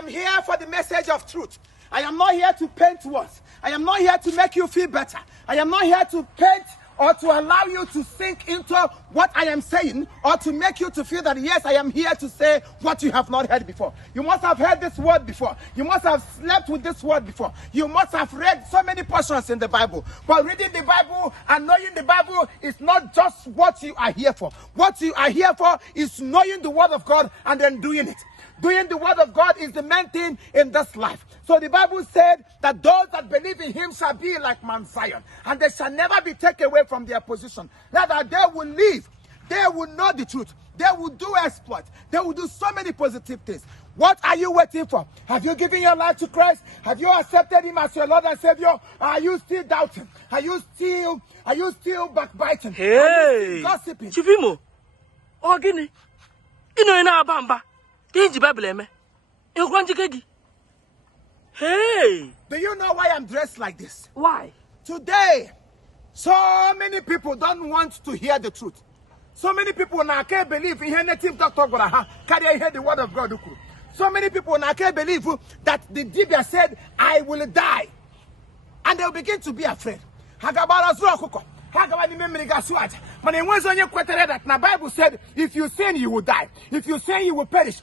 am here for the message of truth. I am not here to paint words. I am not here to make you feel better. I am not here to paint or to allow you to sink into what I am saying, or to make you to feel that, yes, I am here to say what you have not heard before. You must have heard this word before. You must have slept with this word before. You must have read so many portions in the Bible. But reading the Bible and knowing the Bible is not just what you are here for. What you are here for is knowing the word of God and then doing it. Doing the word of God is the main thing in this life. So the Bible said that those that believe in him shall be like Mount Zion, and they shall never be taken away from their position. That they will live, they will know the truth, they will do exploit, they will do so many positive things. What are you waiting for? Have you given your life to Christ? Have you accepted him as your Lord and Savior? Are you still doubting? Are you still backbiting? Hey, are you still gossiping? Chifimo, Ogini, ina bamba. Hey! Do you know why I'm dressed like this? Why? Today, so many people don't want to hear the truth. So many people now can't believe in anything doctor can they hear the word of God? So many people now can't believe that the Dibia said, I will die. And they'll begin to be afraid. But the Bible said, if you sin, you will die. If you sin, you will perish.